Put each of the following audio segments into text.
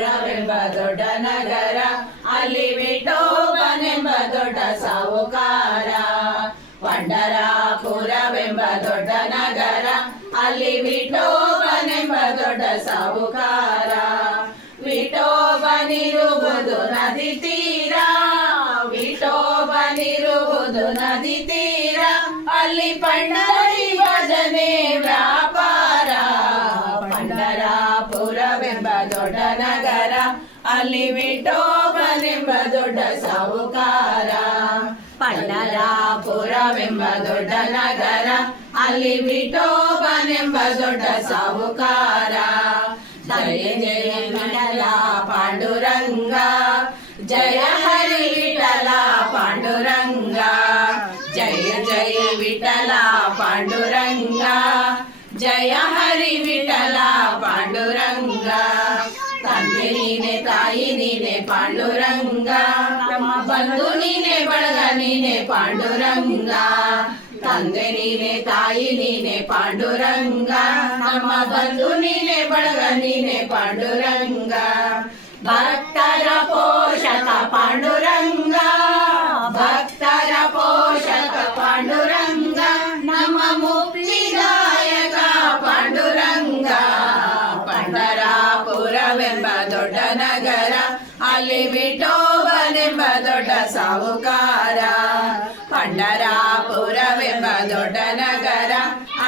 ಪಂಡರಾಪುರವೆಂಬ ದೊಡ್ಡ ನಗರ, ಅಲ್ಲಿ ವಿಠೋಬನೆಂಬ ದೊಡ್ಡ ಸಾಹುಕಾರ. ಪಂಡರಾಪುರವೆಂಬ ದೊಡ್ಡ ನಗರ, ಅಲ್ಲಿ ವಿಠೋಬನೆಂಬ ದೊಡ್ಡ ಸಾಹುಕಾರ. ವಿಠೋಬನಿರುವುದು ನದಿ ತೀರ, ವಿಠೋಬನಿರುವುದು ನದಿ ತೀರ, ಅಲ್ಲಿ ಪಂಡರಿ ಭಜನೆ ವ್ಯಾಪಾರ. ಪಂಡರಾಪುರವೆಂಬ ದೊಡ್ಡ ನಗರ, ಅಲ್ಲಿ ವಿಠೋಬನೆಂಬ ದೊಡ್ಡ ಸಾಹುಕಾರ. ಪಂಡರಾಪುರವೆಂಬ ದೊಡ್ಡ ನಗರ, ಅಲ್ಲಿ ವಿಠೋಬನೆಂಬ ದೊಡ್ಡ ಸಾಹುಕಾರ. ಜಯ ಜಯ ವಿಠಲ ಪಾಂಡುರಂಗ, ಜಯ ಹರಿ ವಿಠಲ ಪಾಂಡುರಂಗ, ಜಯ ಜಯ ವಿಠಲ ಪಾಂಡುರಂಗ, ಜಯ ಹರಿ ವಿಠಲ ಪಾಂಡುರಂಗ. ತಂದೆ ನೀನೆ, ತಾಯಿ ನೀನೆ ಪಾಂಡುರಂಗ, ನಮ್ಮ ಬಂಧು ನೀನೆ, ಬಳಗ ನೀನೆ ಪಾಂಡುರಂಗ. ತಂದೆ ನೀನೆ, ತಾಯಿ ನೀನೆ ಪಾಂಡುರಂಗ, ನಮ್ಮ ಬಂಧು ನೀನೆ, ಬಳಗ ನೀನೆ ಪಾಂಡುರಂಗ. ಭಕ್ತರ ಪೋಷಕ ಪಾಂಡುರಂಗ, ಭಕ್ತರ ಪೋಷಕ ಪಾಂಡುರಂಗ, ನಮ್ಮ ಮುಕ್ತಿದಾಯಕ ಪಾಂಡುರಂಗ. ಪಂಡರಾಪುರವೆಂಬ ದೊಡ್ಡ ನಗರ, ಅಲ್ಲಿ ವಿಠೋಬನೆಂಬ ದೊಡ್ಡ ಸಾಹುಕಾರ. ಪಂಡರಾಪುರವೆಂಬ ದೊಡ್ಡ ನಗರ,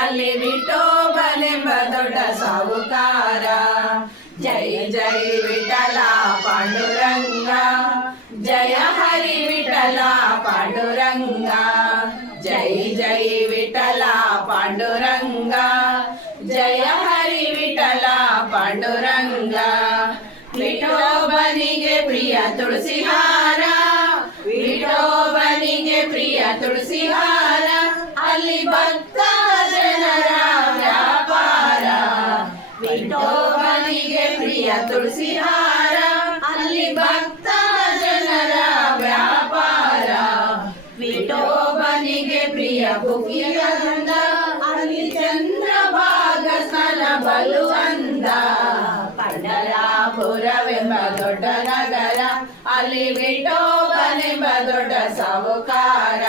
ಅಲ್ಲಿ ವಿಠೋಬನೆಂಬ ದೊಡ್ಡ ಸಾಹುಕಾರ. ಜಯ ಜಯ ವಿಠಲ ಪಾಂಡುರಂಗ, ಜಯ ಹರಿ ವಿಠಲ ಪಾಂಡುರಂಗ, ಜಯ ಜಯ ವಿಠಲ ಪಾಂಡುರಂಗ, ಜಯ ಹರಿ ವಿಠಲ ಪಾಂಡುರಂಗ. ವಿಠೋಬನಿಗೆ ಪ್ರಿಯ ತುಳಸಿ ಹಾರ, ವಿಠೋಬನಿಗೆ ಪ್ರಿಯ ತುಳಸಿ ಹಾರ, ಅಲ್ಲಿ ಭಕ್ತ ಜನರ ವ್ಯಾಪಾರ. ವಿಠೋಬನಿಗೆ ಪ್ರಿಯ ತುಳಸಿ ಹಾರ, ಅಲ್ಲಿ ಭಕ್ತ ಜನರ ವ್ಯಾಪಾರ. ವಿಠೋಬನಿಗೆ ಪ್ರಿಯ ಬುಗಿಯ ಗಂಧ, ಅಲ್ಲಿ ಚಂದ್ರಭಾಗ ಸ್ನಾನ ಬಲು ಅಂದ. ಪಂಡರಾಪುರವೆಂಬ ದೊಡ್ಡ ನಗರ, ಅಲ್ಲಿ ವಿಠೋಬನೆಂಬ ದೊಡ್ಡ ಸಾಹುಕಾರ.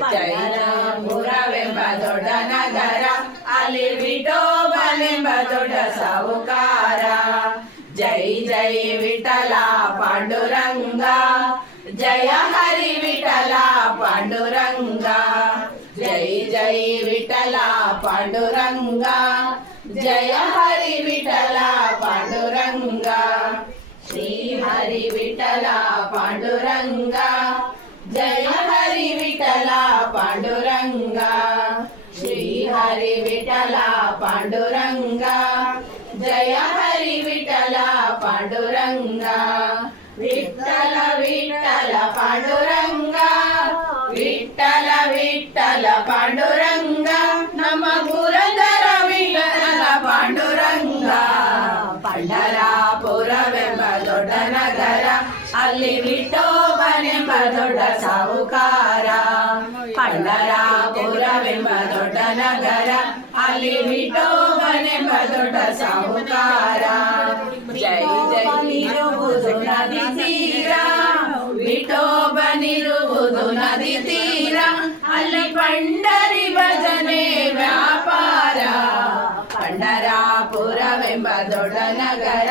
ಪಂಡರಾಪುರವೆಂಬ ದೊಡ್ಡ ನಗರ, ಅಲ್ಲಿ ವಿಠೋಬನೆಂಬ ದೊಡ್ಡ ಸಾಹುಕಾರ. ಜೈ ಜೈ ವಿಠಲ ಪಾಂಡುರಂಗ, ಜಯ ಹರಿ ವಿಠಲ ಪಾಂಡುರಂಗ, ಜೈ ಜೈ ವಿಠಲ ಪಾಂಡುರಂಗ, ಜಯ ಹರಿ ವಿಠಲ ಪಾಂಡುರಂಗ. ಶ್ರೀ ಹರಿ ವಿಠಲ ಪಾಂಡುರಂಗ, ಜಯ ಹರಿ ವಿಠಲ ಪಾಂಡುರಂಗ, ಶ್ರೀ ಹರಿ ವಿಠಲ ಪಾಂಡುರಂಗ, ಜಯ ಹರಿ ವಿಠಲ ಪಾಂಡುರಂಗ. ವಿಠಲ ವಿಠಲ ಪಾಂಡುರಂಗ, ವಿಠಲ ವಿಠಲ ಪಾಂಡುರಂಗ, ನಮ್ಮ ಪುರಂದರ ವಿಠಲ ಪಾಂಡುರಂಗ. ಪಂಡರಾಪುರವೆಂಬ ದೊಡ್ಡ ನಗರ, ಅಲ್ಲಿ ವಿಠೋಬನೆಂಬ ದೊಡ್ಡ ಸಾಹುಕಾರ. ಪಂಡರಾಪುರವೆಂಬ ದೊಡ್ಡ ನಗರ, ಅಲ್ಲಿ ವಿಠೋಬನೆಂಬ ದೊಡ್ಡ ಸಾಹುಕಾರ. ಜೈ ಜೈನಿರುವುದು ನದಿ ತೀರ, ವಿಠೋಬನಿರುವುದು ನದಿ ತೀರ, ಅಲ್ಲಿ ಪಂಡರಿ ಭಜನೆ ವ್ಯಾಪಾರ. ಪಂಡರಾಪುರವೆಂಬ ದೊಡ್ಡ ನಗರ,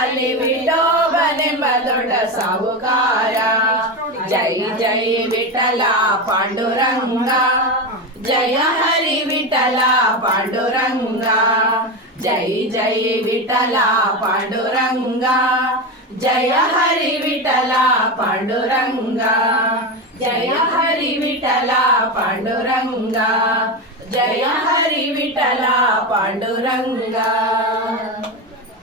ಅಲ್ಲಿ ವಿಠೋಬನೆಂಬ ದೊಡ್ಡ ಸಾಹುಕಾರ. ಜೈ ಜೈ ವಿಠಲ ಪಾಂಡುರಂಗ, ಜಯ ಹರಿ ವಿಠಲ ಪಾಂಡುರಂಗ, ಜೈ ಜೈ ವಿಠಲ ಪಾಂಡುರಂಗ, ಜಯ ಹರಿ ವಿಠಲ ಪಾಂಡುರಂಗ, ಜಯ ಹರಿ ವಿಠಲ ಪಾಂಡುರಂಗ, ಜಯ ಹರಿ ವಿಠಲ ಪಾಂಡುರಂಗ.